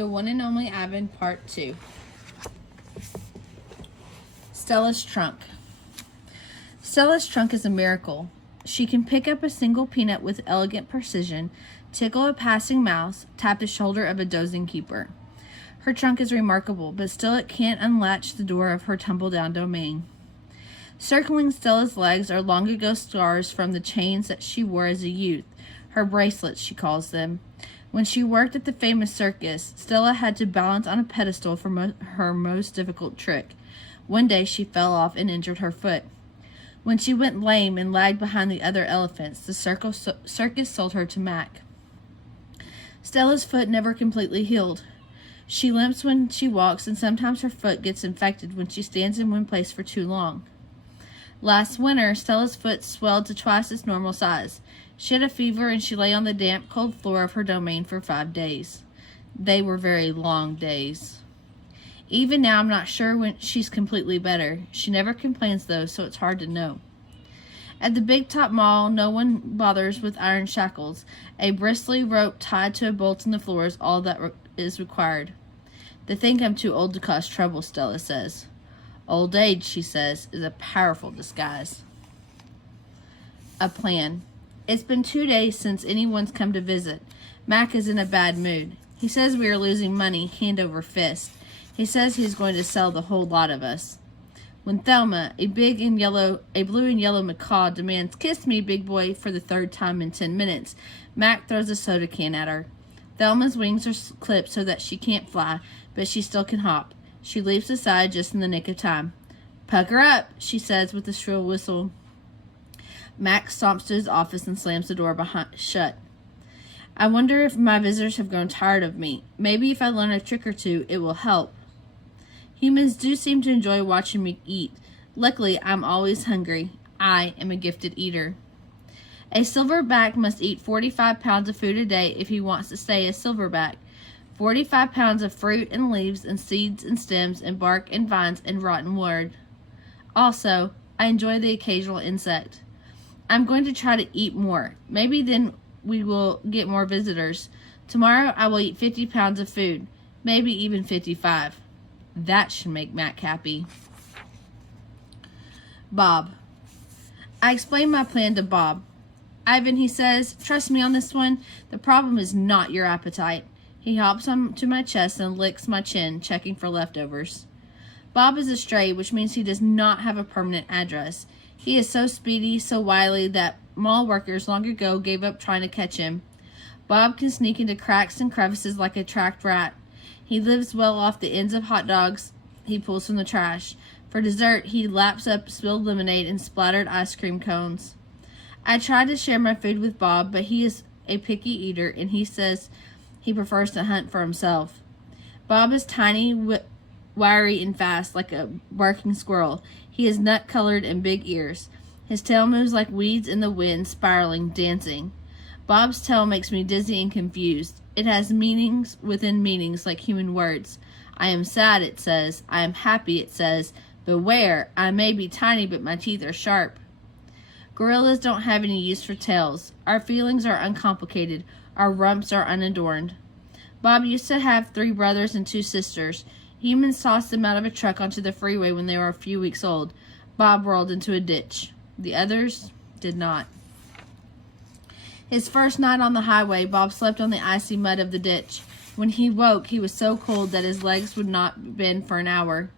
The One and Only Ivan, Part 2. Stella's trunk. Stella's trunk is a miracle. She can pick up a single peanut with elegant precision, tickle a passing mouse, tap the shoulder of a dozing keeper. Her trunk is remarkable, but still it can't unlatch the door of her tumble-down domain. Circling Stella's legs are long-ago scars from the chains that she wore as a youth, her bracelets, she calls them. When she worked at the famous circus, Stella had to balance on a pedestal for her most difficult trick. One day she fell off and injured her foot. When she went lame and lagged behind the other elephants, the circus sold her to Mac. Stella's foot never completely healed. She limps when she walks, and sometimes her foot gets infected when she stands in one place for too long. Last winter, Stella's foot swelled to twice its normal size. She had a fever, and she lay on the damp, cold floor of her domain for 5 days. They were very long days. Even now, I'm not sure when she's completely better. She never complains, though, so it's hard to know. At the Big Top Mall, no one bothers with iron shackles. A bristly rope tied to a bolt in the floor is all that is required. They think I'm too old to cause trouble, Stella says. Old age, she says, is a powerful disguise. A plan. It's been 2 days since anyone's come to visit. Mac is in a bad mood. He says we are losing money hand over fist. He says he's going to sell the whole lot of us. When Thelma, a blue and yellow macaw, demands, "Kiss me, big boy," for the 3rd time in 10 minutes, Mac throws a soda can at her. Thelma's wings are clipped so that she can't fly, but she still can hop. She leaps aside just in the nick of time. "Pucker up," she says with a shrill whistle. Mac stomps to his office and slams the door shut. I wonder if my visitors have grown tired of me. Maybe if I learn a trick or two, it will help. Humans do seem to enjoy watching me eat. Luckily, I'm always hungry. I am a gifted eater. A silverback must eat 45 pounds of food a day if he wants to stay a silverback. 45 pounds of fruit and leaves and seeds and stems and bark and vines and rotten wood. Also, I enjoy the occasional insect. I'm going to try to eat more. Maybe then we will get more visitors. Tomorrow I will eat 50 pounds of food. Maybe even 55. That should make Mac happy. Bob. I explain my plan to Bob. Ivan, he says, trust me on this one. The problem is not your appetite. He hops onto my chest and licks my chin, checking for leftovers. Bob is a stray, which means he does not have a permanent address. He is so speedy, so wily, that mall workers long ago gave up trying to catch him. Bob can sneak into cracks and crevices like a tracked rat. He lives well off the ends of hot dogs he pulls from the trash. For dessert, he laps up spilled lemonade and splattered ice cream cones. I try to share my food with Bob, but he is a picky eater, and he says he prefers to hunt for himself. Bob is tiny, wiry, and fast, like a barking squirrel. He is nut-colored and big ears. His tail moves like weeds in the wind, spiraling, dancing. Bob's tail makes me dizzy and confused. It has meanings within meanings, like human words. I am sad, it says. I am happy, it says. Beware, I may be tiny, but my teeth are sharp. Gorillas don't have any use for tails. Our feelings are uncomplicated. Our rumps are unadorned. Bob used to have 3 brothers and 2 sisters. Humans tossed them out of a truck onto the freeway when they were a few weeks old. Bob rolled into a ditch. The others did not. His first night on the highway, Bob slept on the icy mud of the ditch. When he woke, he was so cold that his legs would not bend for an hour.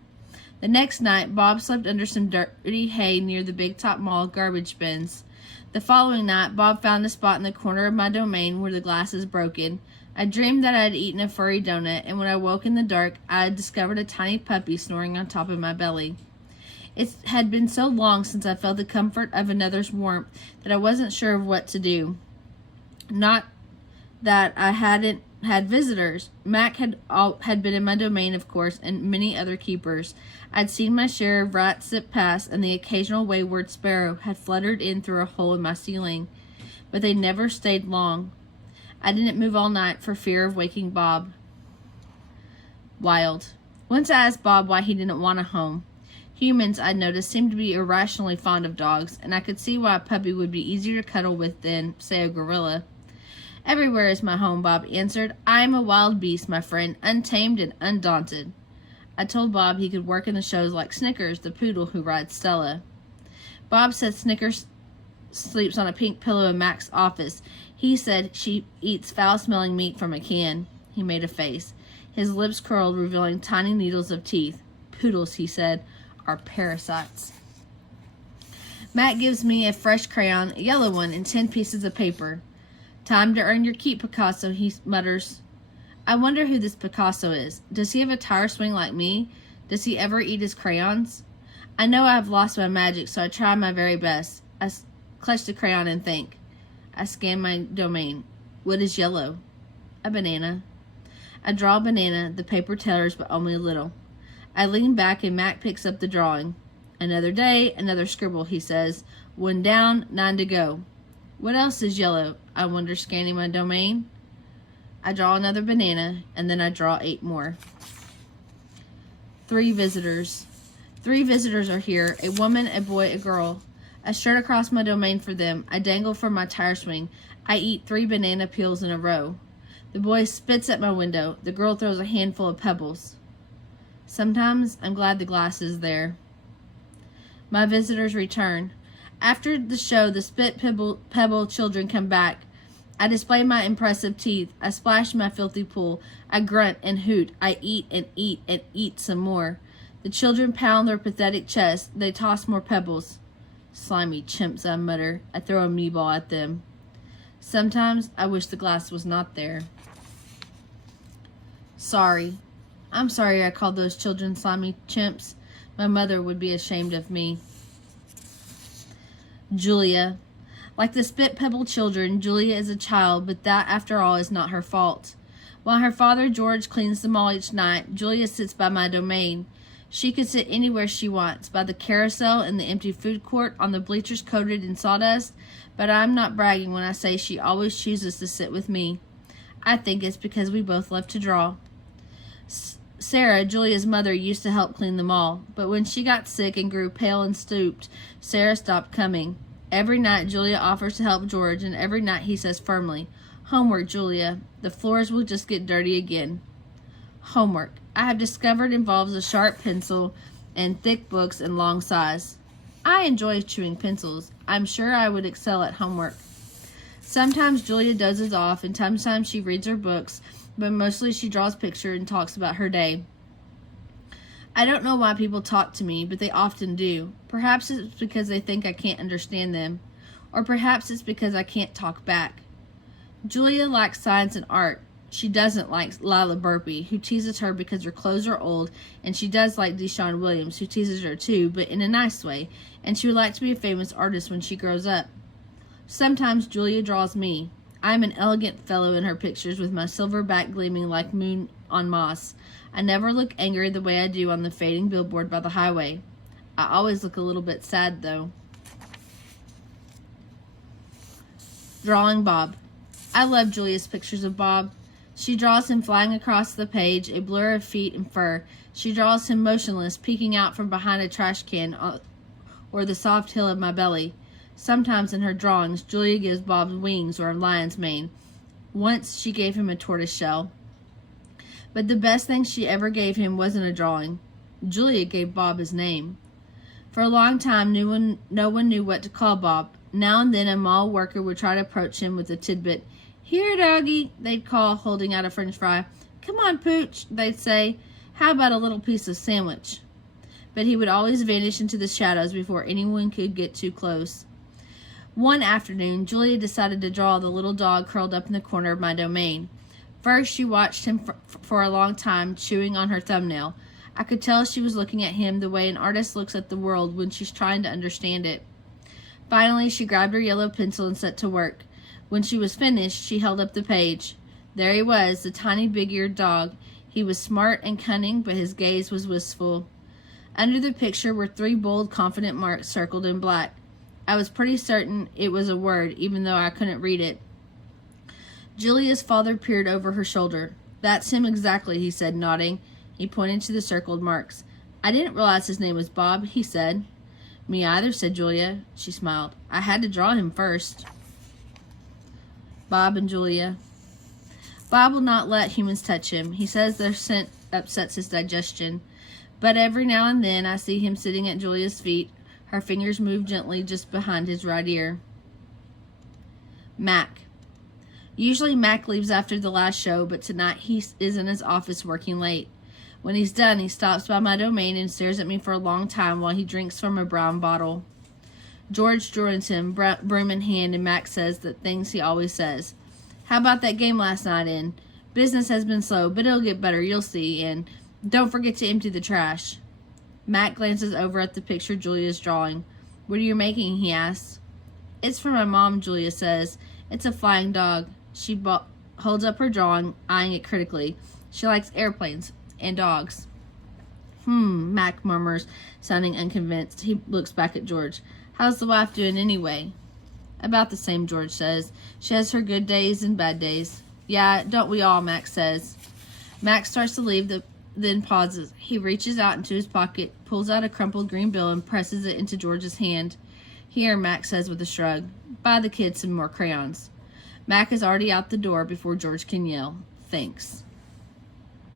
The next night, Bob slept under some dirty hay near the Big Top Mall garbage bins. The following night, Bob found a spot in the corner of my domain where the glass is broken. I dreamed that I had eaten a furry donut, and when I woke in the dark, I had discovered a tiny puppy snoring on top of my belly. It had been so long since I felt the comfort of another's warmth that I wasn't sure of what to do. Not that I hadn't had visitors. Mac had been in my domain, of course, and many other keepers. I'd seen my share of rats zip past, and the occasional wayward sparrow had fluttered in through a hole in my ceiling. But they never stayed long. I didn't move all night for fear of waking Bob. Wild. Once I asked Bob why he didn't want a home. Humans, I'd noticed, seemed to be irrationally fond of dogs, and I could see why a puppy would be easier to cuddle with than, say, a gorilla. Everywhere is my home, Bob answered. I am a wild beast, my friend, untamed and undaunted. I told Bob he could work in the shows like Snickers, the poodle who rides Stella. Bob said Snickers sleeps on a pink pillow in Mac's office. He said she eats foul-smelling meat from a can. He made a face. His lips curled, revealing tiny needles of teeth. Poodles, he said, are parasites. Mac gives me a fresh crayon, a yellow one, and 10 pieces of paper. Time to earn your keep, Picasso, he mutters. I wonder who this Picasso is. Does he have a tire swing like me? Does he ever eat his crayons? I know I have lost my magic, so I try my very best. I clutch the crayon and think. I scan my domain. What is yellow? A banana. I draw a banana. The paper tears, but only a little. I lean back and Mac picks up the drawing. Another day, another scribble, he says. 1 down, 9 to go. What else is yellow? I wonder, scanning my domain. I draw another banana, and then I draw 8 more. 3 visitors. 3 visitors are here, a woman, a boy, a girl. I strut across my domain for them. I dangle from my tire swing. I eat 3 banana peels in a row. The boy spits at my window. The girl throws a handful of pebbles. Sometimes I'm glad the glass is there. My visitors return. After the show, the spit pebble children come back. I display my impressive teeth. I splash in my filthy pool. I grunt and hoot. I eat and eat and eat some more. The children pound their pathetic chests. They toss more pebbles. Slimy chimps, I mutter. I throw a me-ball at them. Sometimes I wish the glass was not there. Sorry. I'm sorry I called those children slimy chimps. My mother would be ashamed of me. Julia. Like the spit pebble children, Julia is a child, but that, after all, is not her fault. While her father, George, cleans the mall each night, Julia sits by my domain. She could sit anywhere she wants, by the carousel, in the empty food court, on the bleachers coated in sawdust, but I'm not bragging when I say she always chooses to sit with me. I think it's because we both love to draw. Sarah, Julia's mother, used to help clean the mall, but when she got sick and grew pale and stooped, Sarah stopped coming. Every night Julia offers to help George, and every night he says firmly, "Homework, Julia. The floors will just get dirty again." Homework, I have discovered, involves a sharp pencil and thick books and long size. I enjoy chewing pencils. I'm sure I would excel at homework. Sometimes Julia dozes off, and sometimes she reads her books, but mostly she draws pictures and talks about her day. I don't know why people talk to me, but they often do. Perhaps it's because they think I can't understand them, or perhaps it's because I can't talk back. Julia likes science and art. She doesn't like Lila Burpee, who teases her because her clothes are old, and she does like Deshaun Williams, who teases her too, but in a nice way, and she would like to be a famous artist when she grows up. Sometimes Julia draws me. I am an elegant fellow in her pictures, with my silver back gleaming like moon on moss. I never look angry the way I do on the fading billboard by the highway. I always look a little bit sad, though. Drawing Bob. I love Julia's pictures of Bob. She draws him flying across the page, a blur of feet and fur. She draws him motionless, peeking out from behind a trash can or the soft hill of my belly. Sometimes in her drawings, Julia gives Bob wings or a lion's mane. Once she gave him a tortoise shell. But the best thing she ever gave him wasn't a drawing. Julia gave Bob his name. For a long time, no one knew what to call Bob. Now and then a mall worker would try to approach him with a tidbit. "Here, doggy," they'd call, holding out a French fry. "Come on, Pooch," they'd say. "How about a little piece of sandwich?" But he would always vanish into the shadows before anyone could get too close. One afternoon, Julia decided to draw the little dog curled up in the corner of my domain. First, she watched him for a long time, chewing on her thumbnail. I could tell she was looking at him the way an artist looks at the world when she's trying to understand it. Finally, she grabbed her yellow pencil and set to work. When she was finished, she held up the page. There he was, the tiny big-eared dog. He was smart and cunning, but his gaze was wistful. Under the picture were 3 bold, confident marks circled in black. I was pretty certain it was a word, even though I couldn't read it. Julia's father peered over her shoulder. "That's him exactly," he said, nodding. He pointed to the circled marks. "I didn't realize his name was Bob," he said. "Me either," said Julia. She smiled. "I had to draw him first." Bob and Julia. Bob will not let humans touch him. He says their scent upsets his digestion. But every now and then I see him sitting at Julia's feet. Her fingers move gently just behind his right ear. Mac. Usually Mac leaves after the last show, but tonight he is in his office working late. When he's done, he stops by my domain and stares at me for a long time while he drinks from a brown bottle. George joins him, broom in hand, and Mac says the things he always says. How about that game last night, and business has been slow, but it'll get better, you'll see, and don't forget to empty the trash. Mac glances over at the picture Julia's drawing. What are you making, he asks. It's for my mom, Julia says. It's a flying dog. She holds up her drawing, eyeing it critically. She likes airplanes and dogs. Mac murmurs, sounding unconvinced. He looks back at George. How's the wife doing anyway? About the same, George says. She has her good days and bad days. Yeah, don't we all, Mac says. Mac starts to leave, then pauses. He reaches out into his pocket, pulls out a crumpled green bill, and presses it into George's hand. Here, Mac says with a shrug. Buy the kids some more crayons. Mac is already out the door before George can yell, thanks.